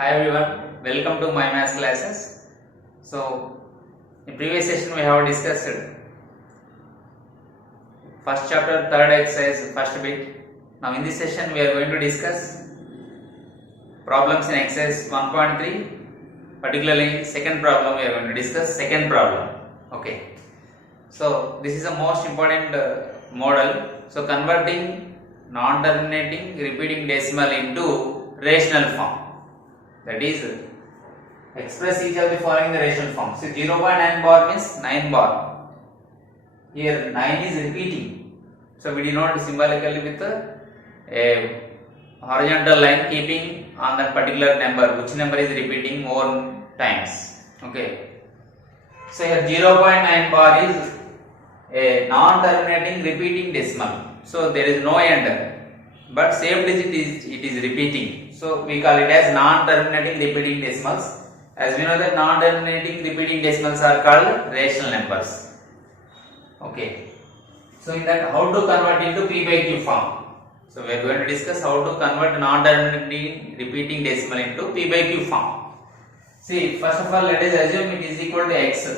Hi everyone, welcome to my maths classes. So, in previous session we have discussed first chapter, third exercise, first bit. Now in this session we are going to discuss problems in exercise 1.3, particularly second problem we are going to discuss second problem. Okay. So this is the most important model. So converting non-terminating repeating decimal into rational form. That is, express each of the following the rational form. So 0.9 bar means 9 bar. Here 9 is repeating. So we denote symbolically with a horizontal line keeping on that particular number. Which number is repeating more times. Okay. So here 0.9 bar is a non-terminating repeating decimal. So there is no end. But same digit is repeating. So we call it as non-terminating repeating decimals. As we know that non-terminating repeating decimals are called rational numbers. Okay. So in that, how to convert into P by Q form. So we are going to discuss how to convert non-terminating repeating decimal into P by Q form. See, first of all, let us assume it is equal to x.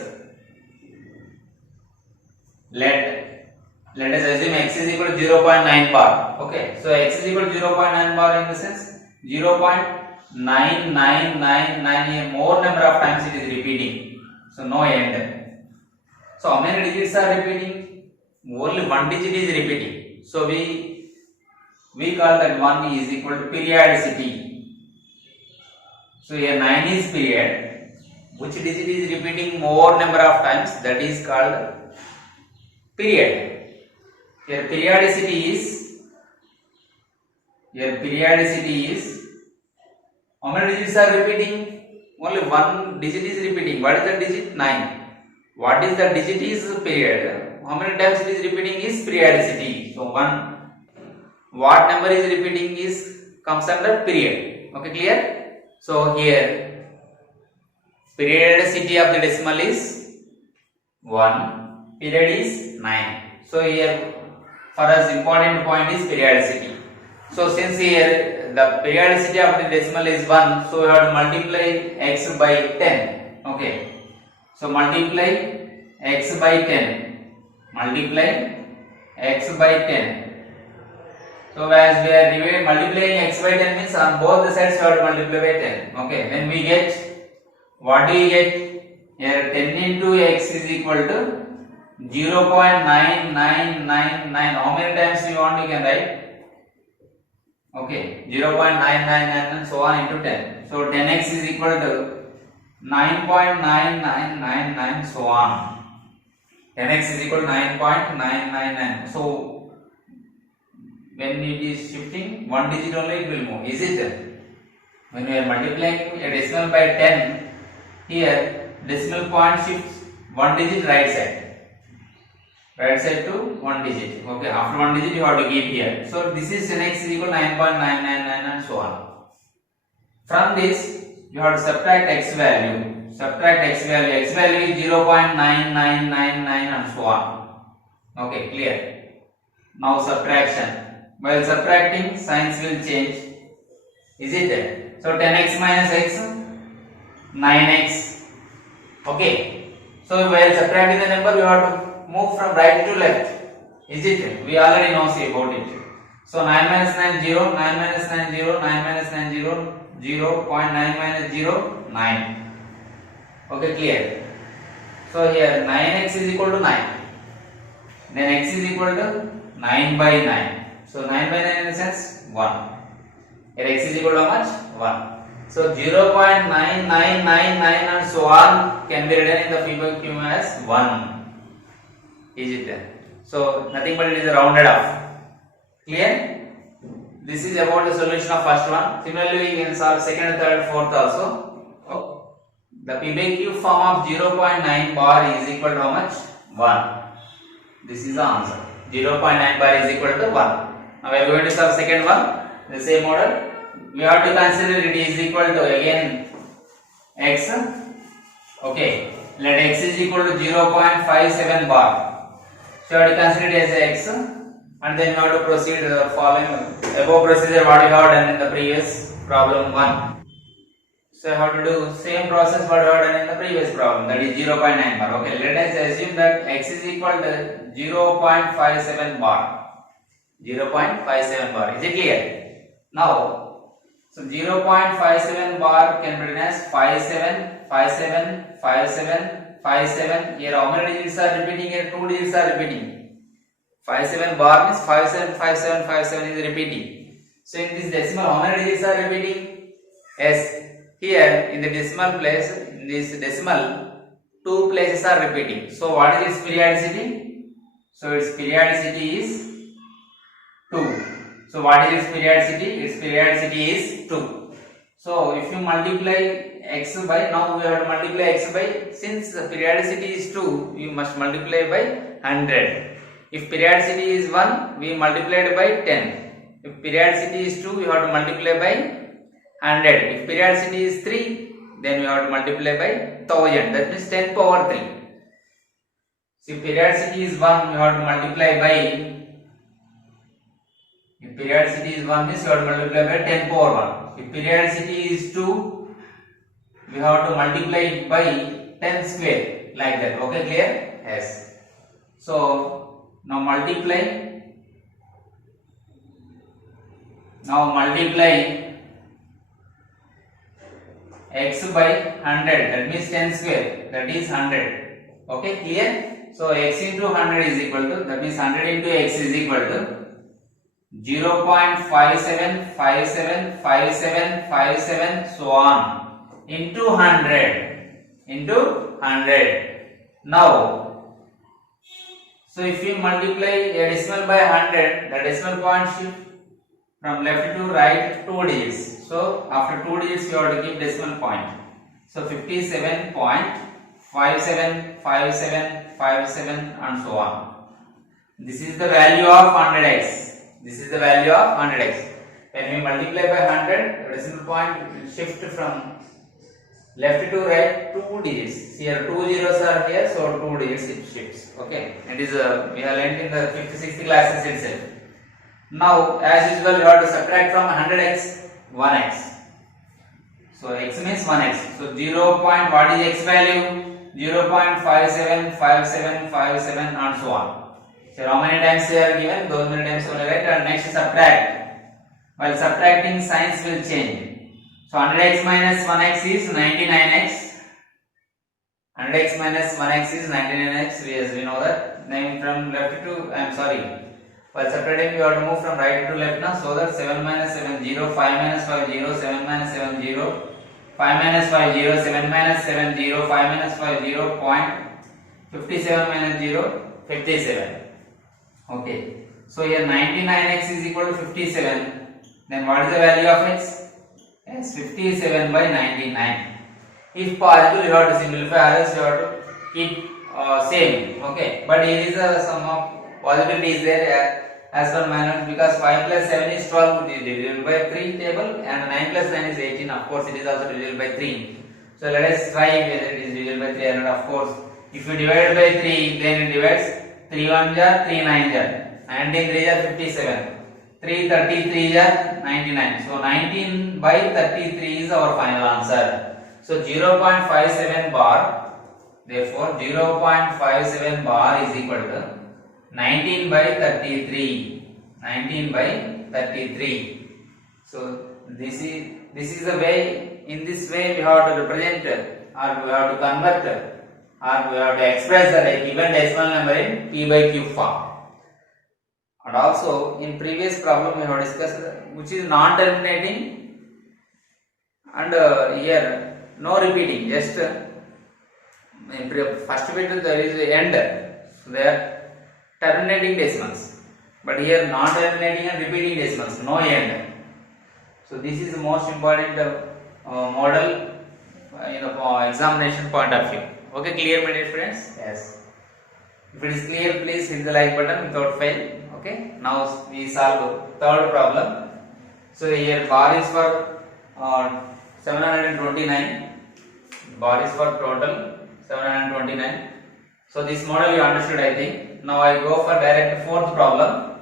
Let us assume x is equal to 0.9 bar. Okay, so x is equal to 0.9 bar in the sense 0.9999, more number of times it is repeating. So no end. So how many digits are repeating? Only one digit is repeating. So we call that one is equal to periodicity. So here 9 is period. Which digit is repeating more number of times? That is called period. Here periodicity is how many digits are repeating? Only one digit is repeating. What is the digit? 9. What is the digit is period. How many times it is repeating is periodicity. So what number is repeating comes under period. Okay, clear? So here periodicity of the decimal is 1. Period is 9. So here for us important point is periodicity. So since here the periodicity of the decimal is 1, so we have to multiply x by 10. Okay. So multiply x by 10. Multiply x by 10. So as we are multiplying x by 10 means on both the sides we have to multiply by 10. Okay. Then we get, what do we get? Here 10 into x is equal to 0.9999. How many times you want, you can write? Okay, 0.999 and so on into 10. So 10x is equal to 9.9999 so on. 10x is equal to 9.999. So when it is shifting, one digit only it will move. Is it? When we are multiplying a decimal by 10, here decimal point shifts one digit right side. Right side to one digit. Okay, after one digit you have to keep here. So this is 10x is equal to 9.999 and so on. From this you have to subtract x value. Subtract x value. X value is 0.9999 and so on. Okay, clear. Now subtraction. While subtracting, signs will change. Is it? So 10x minus x, 9x. Okay. So while subtracting the number, you have to move from right to left. Is it? We already know about it. So 9 minus 9 0, 9 minus 9 0, 9 minus 9 0, 0.9 minus 0, 9. Okay, clear. So here 9x is equal to 9. Then x is equal to 9 by 9. So 9 by 9 in the sense 1. Here x is equal to how much? 1. So 0.9999 and so on can be written in the P by Q as 1. Is it? So nothing but it is rounded off. Clear? This is about the solution of first one. Similarly, we can solve second, third, fourth also. Oh. The P by Q form of 0.9 bar is equal to how much? 1. This is the answer. 0.9 bar is equal to 1. Now we are going to solve second one. The same model. We have to consider it is equal to again x. Okay. Let x is equal to 0.57 bar. So you have to consider it as x, and then you have to proceed following above procedure what you have done in the previous problem 1. So I have to do same process what I have done in the previous problem, that is 0.9 bar. Okay, let us assume that x is equal to 0.57 bar. 0.57 bar. Is it clear? Now, so 0.57 bar can be written as 57, 57, 57, 57. Here how many digits are repeating? Here 2 digits are repeating. 57 bar means 57, 57, 57 is repeating. So in this decimal how many digits are repeating? Yes. Here in the decimal place, in this decimal, 2 places are repeating. So what is its periodicity? So its periodicity is 2. So what is its periodicity? Its periodicity is 2. So if you multiply x by, now we have to multiply x by, since the periodicity is 2, you must multiply by 100. If periodicity is 1, we multiplied by 10. If periodicity is 2, you have to multiply by 100. If periodicity is 3, then we have to multiply by 1000. That means 10 power 3. So if periodicity is 1, you have to multiply by, if periodicity is 1 means you have to multiply by 10 power 1. If periodicity is 2, we have to multiply it by 10 square, like that. Okay, clear? Yes. So now multiply x by 100, that means 10 square, that is 100. Okay, clear? So x into 100 is equal to, that means 100 into x is equal to 0.57575757 so on into 100. Now, so if you multiply a decimal by 100, the decimal point shift from left to right 2 digits. So after 2 digits you have to keep decimal point. So 57.575757 and so on. This is the value of 100x. This is the value of 100x. When we multiply by 100, the decimal point will shift from left to right 2 digits. Here 2 zeros are here, so 2 digits it shifts. Okay, it is we have learnt in the 5th, 6th classes itself. Now, as usual, you have to subtract from 100x 1x. So x means 1x. So 0. What is x value? 0.575757 and so on. So how many times they are given? Those many times only, right? And next subtract. While subtracting, signs will change. So 100x minus 1x is 99x. 100x minus 1x is 99x. Yes, we know that. Then from left to, while subtracting, you have to move from right to left now. So that 7 minus 7, 0, 5 minus 5, 0, 7 minus 7, 0, 5 minus 5, 0, 7 minus 7, 0, 5 minus 5, 0, 57 minus 0, 57. Okay, so here 99x is equal to 57. Then what is the value of x? Yes, 57 by 99. If possible, you have to simplify, else you have to keep same. Okay, but here is some of possibility is there as per manual, because 5 plus 7 is 12, it is divisible by 3 table, and 9 plus 9 is 18. Of course, it is also divisible by 3. So let us try whether it is divisible by 3 or not. Of course, if you divide by 3, then it divides 3 1 jar, 3 9 jar, 19 3 jar 57, 3 33 jar 99. So 19 by 33 is our final answer. So 0.57 bar. Therefore 0.57 bar is equal to 19 by 33. 19 by 33. So this is the way. In this way we have to represent, or we have to convert, or we have to express the given decimal number in p by q form. And also in previous problem we have discussed which is non-terminating, and here no repeating, just in first bit there is end, so there terminating decimals, but here non-terminating and repeating decimals, no end. So this is the most important model in the examination point of view. Okay, clear my dear friends? Yes. If it is clear, please hit the like button without fail. Okay, now we solve third problem. So here bar is for 729. Bar is for total 729. So this model you understood, I think. Now I go for direct fourth problem.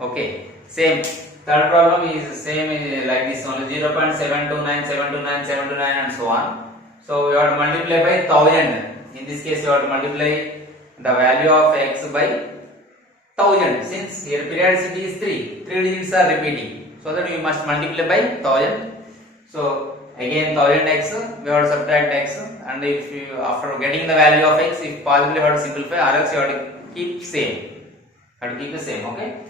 Okay, same Third problem is same like this only 0.729, 729, 729 and so on. So we have to multiply by 1000. In this case you have to multiply the value of x by 1000 since here periodicity is 3 digits are repeating, so that we must multiply by 1000. So again 1000x we have to subtract x, and if you after getting the value of x, if possible you have to simplify, or else you have to keep same, the same. Okay,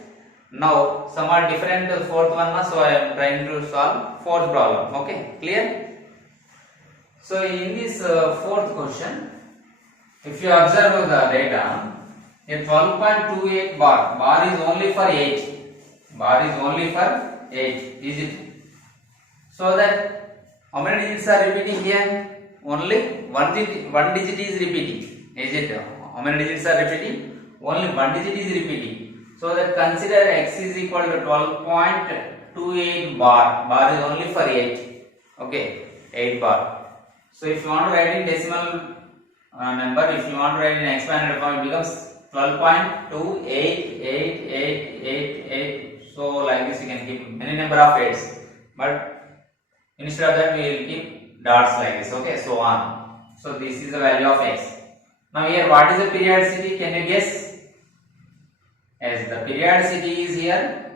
now some are different fourth one, so I am trying to solve fourth problem. Okay, clear? So in this fourth question, if you observe the data, a 12.28 bar is only for 8, is it? So that how many digits are repeating here? Only one digit is repeating, is it? How many digits are repeating? Only one digit is repeating. So that consider x is equal to 12.28 bar is only for 8. Okay, 8 bar. So if you want to write in decimal number, if you want to write in expanded form, it becomes 12.28888. So like this you can keep many number of 8s, but instead of that we will keep dots like this. Okay, so on. So this is the value of x. Now here what is the periodicity? Can you guess? As the periodicity is here,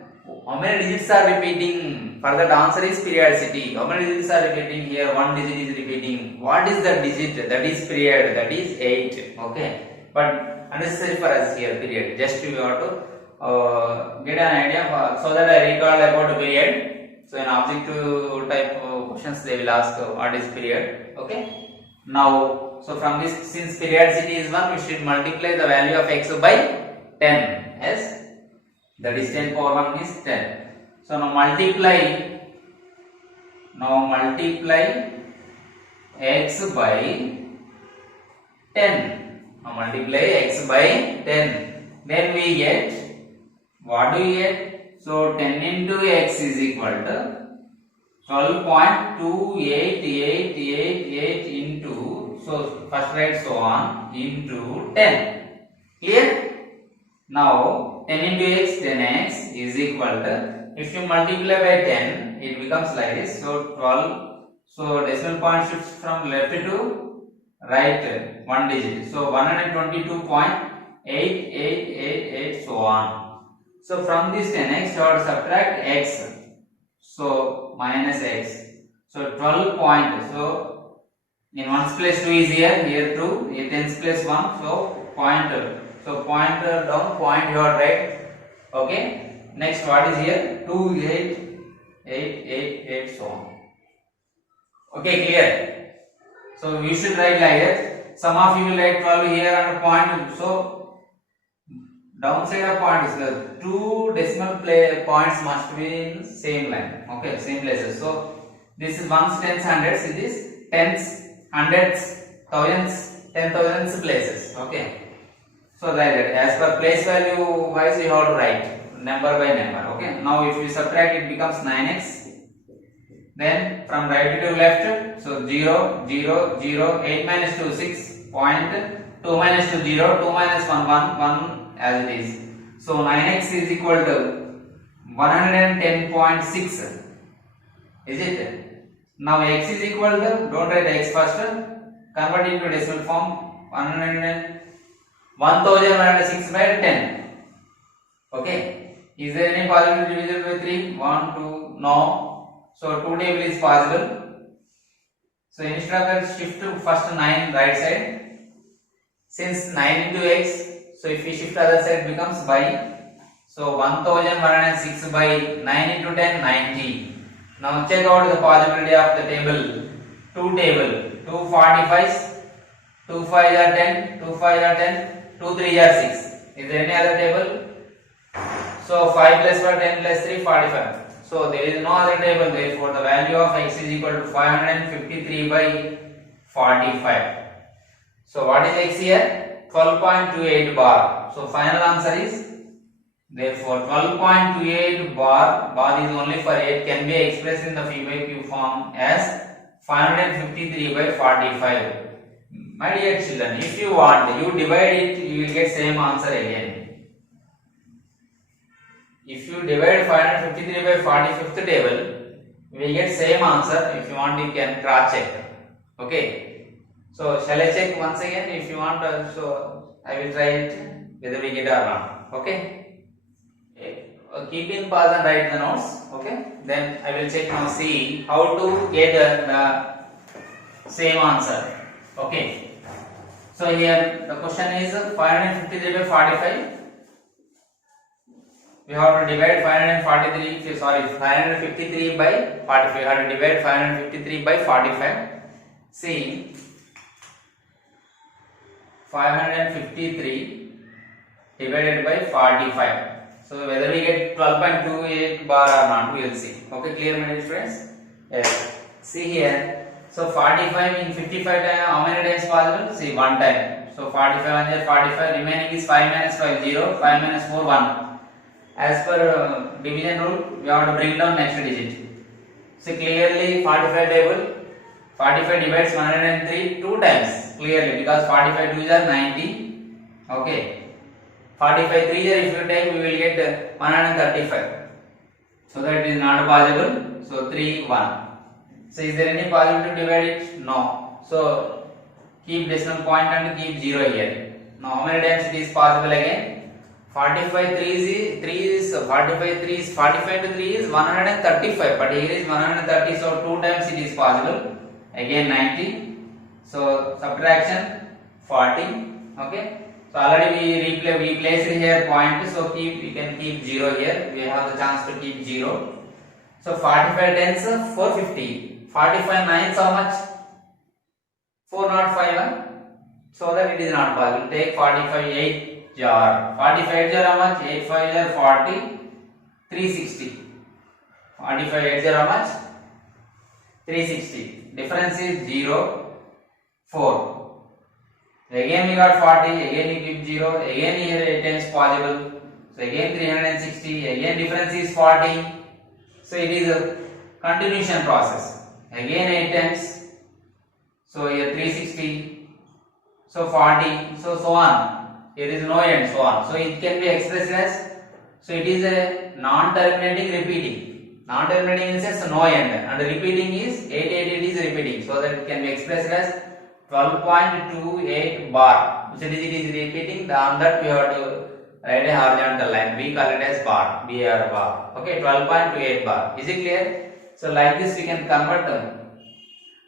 how many digits are repeating? For that answer is periodicity. How many digits are repeating here? One digit is repeating. What is the digit? That is period. That is 8. Okay, but unnecessary for us here period. Just we have to get an idea so that I recall about the period. So in objective type questions they will ask what is period. Okay. Now so from this, since periodicity is 1, we should multiply the value of x by 10. Yes, that is 10 power 1 is 10. So now multiply x by 10. Now multiply x by 10. Then we get, what do we get? So 10 into x is equal to 12.28888 into, so first write so on, into 10. Clear? Now 10 into x, 10x is equal to, if you multiply by 10, it becomes like this. So 12, so decimal point shifts from left to right 1 digit. So 122.8888 so on. So from this 10x you have to subtract x. So minus x. So 12 point. So in 1's place 2 is here 2, in 10's place 1. So pointer. So pointer down, point you are right. Okay. Next what is here? 28888 so on. Okay, clear? So you should write like that. Some of you will write 12 here and point. So downside of point is the 2 decimal points must be in same line. Okay, same places. So this is 1's, 10's, 100's. It is 10's, 100's, 1000's, 10,000's places. Okay. So like that, as per place value wise you have to write number by number. Okay. Now if you subtract, it becomes 9x. Then from right to left, so 0, 0, 0, 8 minus 2, 6, point, 2 minus 2, 0, 2 minus 1, 1 as it is. So 9x is equal to 110.6. Is it? Now x is equal to, don't write x first, convert into decimal form, 1106 by 10. Okay. Is there any possibility divisible by 3? 1, 2, no. So 2 table is possible. So instead of that, shift to first 9 right side. Since 9 into x, so if we shift other side, it becomes by. So 1106 by 9 into 10, 90. Now check out the possibility of the table. 2 table. 2 45s. 2 5 are 10. 2 5 are 10. 2 3 are 6. Is there any other table? So 5 plus 4, 10 plus 3, 45. So there is no other table. Therefore the value of x is equal to 553 by 45. So what is x here? 12.28 bar. So final answer is, therefore 12.28 bar is only for 8, can be expressed in the p by q form as 553 by 45. My dear children, if you want, you divide it, you will get same answer again. if you divide 553 by 45th table, we get same answer. If you want, you can cross check. Okay. So shall I check once again? If you want, so I will try it whether we get or not. Okay. Keep in pause and write the notes. Okay. Then I will check now. See how to get the same answer. Okay. So here the question is 553 by 45. We have to divide 553 by 45. We have to divide 553 by 45. See, 553 divided by 45. So whether we get 12.28 bar or not, we will see. Okay, clear, my dear friends? Yes. See here. So 45 in 55 time, how many times possible? See, one time. So 45 and there 45. Remaining is 5 minus 5, 0. 5 minus 4, 1. As per division rule, we have to bring down next digit. So clearly 45 table, 45 divides 103 two times clearly, because 45 2s are 90. Okay. 45 3 if you take, we will get 135. So that it is not possible. So 3 1. So is there any possibility to divide it? No. So keep decimal point and keep 0 here. Now how many times it is possible again? 45 3 is 45 3 is 45 to 3 is 135, but here is 130, so 2 times it is possible. Again 90, so subtraction 40. Okay, so already we placed here point, so we can keep 0 here. We have the chance to keep 0. So 45 tens 450, 45 nines how much? 405. So that it is not possible. Take 45 8 jar. 45 jar how much? 8 5 jar 40, 360. 45 8 jar how much? 360. Difference is 0, 4. Again we got 40. Again you keep 0. Again here 8 times possible. So again 360. Again difference is 40. So it is a continuation process. Again 8 times. So here 360. So 40. So on. Here is no end, so on. So it can be expressed as, so it is a non-terminating repeating. Non-terminating in the sense no end, and repeating is 888 is repeating. So that it can be expressed as 12.28 bar. Which digit is repeating? On that we have to write a horizontal line. We call it as bar, BR bar. Okay, 12.28 bar. Is it clear? So like this we can convert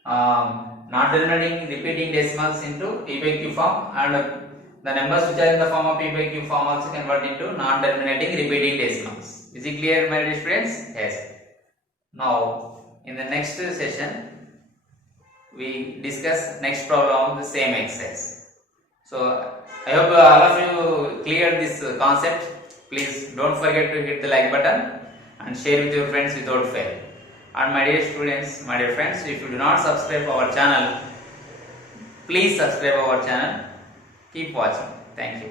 non-terminating repeating decimals into P by Q form, and the numbers which are in the form of P by Q form also convert into non-terminating repeating decimals. Is it clear, my dear friends? Yes. Now, in the next session, we discuss next problem of the same exercise. So, I hope all of you cleared this concept. Please don't forget to hit the like button and share with your friends without fail. And my dear students, my dear friends, if you do not subscribe our channel, please subscribe our channel. Keep watching. Thank you.